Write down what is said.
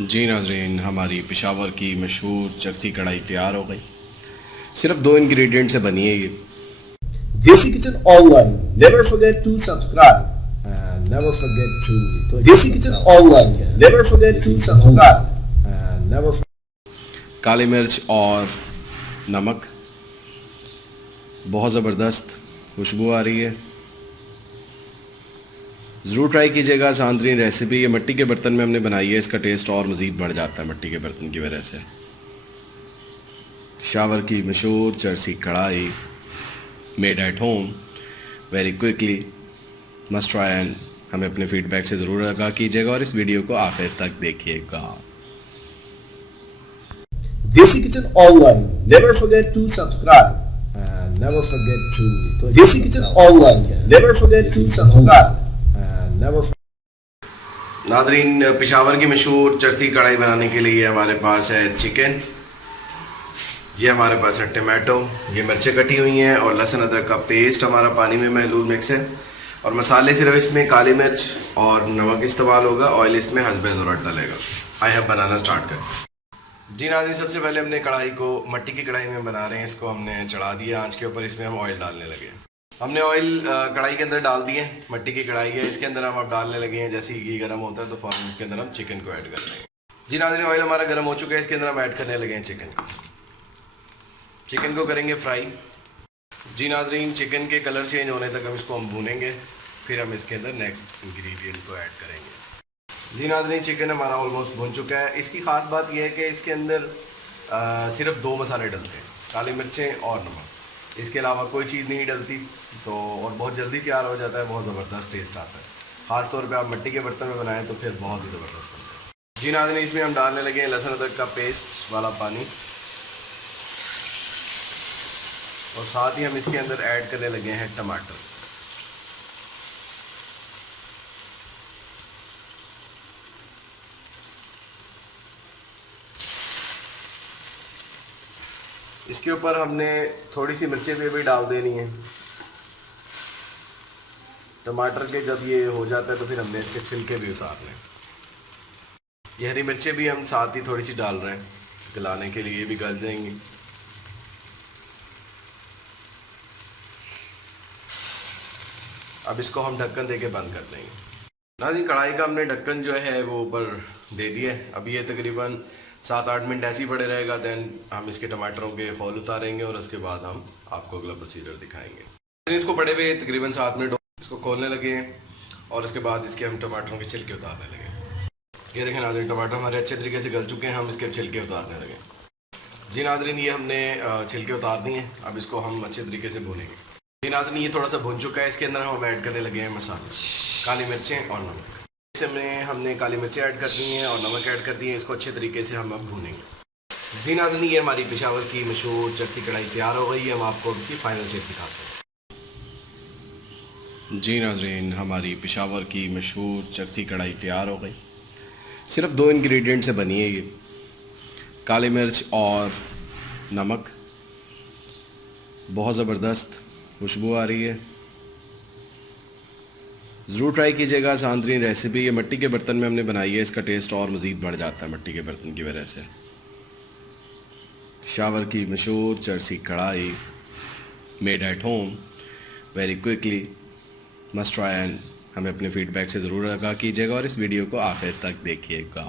जी नाज़रीन, हमारी पेशावर की मशहूर चरसी कढ़ाई तैयार हो गई। सिर्फ दो इंग्रेडिएंट से बनी है ये। Desi Kitchen Online. Never forget to subscribe. And never forget to Desi Kitchen Online. Never forget to subscribe. And never काली मिर्च और नमक, बहुत ज़बरदस्त खुशबू आ रही है। ज़रूर ट्राई कीजिएगा, आसान तरीन रेसिपी। ये मिट्टी के बर्तन में हमने बनाई है, इसका टेस्ट और मज़ीद बढ़ जाता है मिट्टी के बर्तन की वजह से। पेशावर की मशहूर चरसी कढ़ाई, made at home, very quickly, must try and हमें अपने फीडबैक से ज़रूर आगाह कीजिएगा और इस वीडियो को आखिर तक देखिएगा। Desi Kitchen Online. Never forget to subscribe. And never forget to Desi Kitchen Online. Never forget to subscribe. And never Nadreen, Peshawar की मशहूर चरसी कढ़ाई बनाने के लिए हमारे पास है चिकन, ये हमारे पास है टमाटो, ये मिर्चें कटी हुई हैं और लहसुन अदरक का पेस्ट हमारा पानी में महलूल मिक्स है। और मसाले सिर्फ इसमें काली मिर्च और नमक इस्तेमाल होगा। ऑयल इसमें हस्बे ज़रूरत डलेगा। आई हैव बनाना स्टार्ट कर। जी नाज़रीन, सबसे पहले हमने कढ़ाई को, मट्टी की कढ़ाई में बना रहे हैं, इसको हमने चढ़ा दिया आंच के ऊपर। इसमें हम ऑयल डालने लगे। हमने ऑयल कढ़ाई के अंदर डाल दिए। मट्टी की कढ़ाई है, इसके अंदर हम अब डालने लगे हैं। जैसे ही घी गर्म होता है तो फ़ौरन इसके अंदर हम चिकन को ऐड कर देंगे। जी नाज़रीन, ऑयल हमारा गर्म हो चुका है, इसके अंदर हम ऐड करने लगे हैं चिकन को करेंगे फ्राई। जी नाज़रीन, चिकन के कलर चेंज होने तक हम इसको भूनेंगे, फिर हम इसके अंदर नेक्स्ट इंग्रेडिएंट को ऐड करेंगे। जी नाज़रीन, चिकन हमारा ऑलमोस्ट भुन चुका है। इसकी ख़ास बात यह है कि इसके अंदर सिर्फ दो मसाले डलते हैं, काली मिर्चें और नमक। इसके अलावा कोई चीज़ नहीं डलती, तो और बहुत जल्दी तैयार हो जाता है, बहुत ज़बरदस्त टेस्ट आता है। ख़ास तौर पे आप मिट्टी के बर्तन में बनाएं तो फिर बहुत ही ज़बरदस्त बनता है। जी नाज़रीन, इसमें हम डालने लगे हैं लहसुन अदरक का पेस्ट वाला पानी, और साथ ही हम इसके अंदर ऐड करने लगे हैं टमाटर। इसके ऊपर हमने थोड़ी सी मिर्चें भी अभी डाल देनी है। टमाटर के जब ये हो जाता है तो फिर हमने इसके छिलके भी उतारने हैं। ये हरी मिर्चें भी हम साथ ही थोड़ी सी डाल रहे हैं गलाने के लिए, ये भी गल जाएंगी। अब इसको हम ढक्कन देके बंद कर देंगे। ना जी, कढ़ाई का हमने ढक्कन जो है वो ऊपर दे दिया है। अभी ये तकरीबन 7-8 मिनट ऐसे ही पड़े रहेगा। देन हम इसके टमाटरों के खोल उतारेंगे और उसके बाद हम आपको अगला प्रोसीजर दिखाएंगे। इसको पड़े हुए तकरीबन 7 मिनट इसको खोलने लगे हैं और उसके बाद इसके हम टमाटरों के छिलके उतारने लगे। ये देखें नाज़रीन, टमाटर हमारे अच्छे तरीके से गल चुके हैं, हम इसके छिलके उतारने लगे। जी नाज़रीन, ये हमने छिलके उतार दिए हैं। अब इसको हम अच्छे तरीके से भूनेंगे। जी नाज़रीन, ये थोड़ा सा भुन चुका है। इसके अंदर हम ऐड करने लगे हैं मसाले, काली मिर्चें और नमक। इसमें हमने काली मिर्चें ऐड कर दी हैं और नमक ऐड कर दिए हैं। इसको अच्छे तरीके से हम अब भूनेंगे। जी नाज़रीन, ये हमारी पेशावर की मशहूर चरसी कढ़ाई तैयार हो गई है। हम आपको इसकी फाइनल शेप दिखाते हैं। जी नाज़रीन, हमारी पेशावर की मशहूर चरसी कढ़ाई तैयार हो गई। सिर्फ दो इंग्रेडिएंट से बनी है ये, काली मिर्च और नमक। बहुत ज़बरदस्त खुशबू आ रही है। ज़रूर ट्राई कीजिएगा, आसान तरीन रेसिपी। ये मिट्टी के बर्तन में हमने बनाई है, इसका टेस्ट और मज़ीद बढ़ जाता है मिट्टी के बर्तन की वजह से। पेशावर की मशहूर चरसी कढ़ाई, made at home, very quickly, must try and हमें अपने फीडबैक से ज़रूर आगाह कीजिएगा और इस वीडियो को आखिर तक देखिएगा।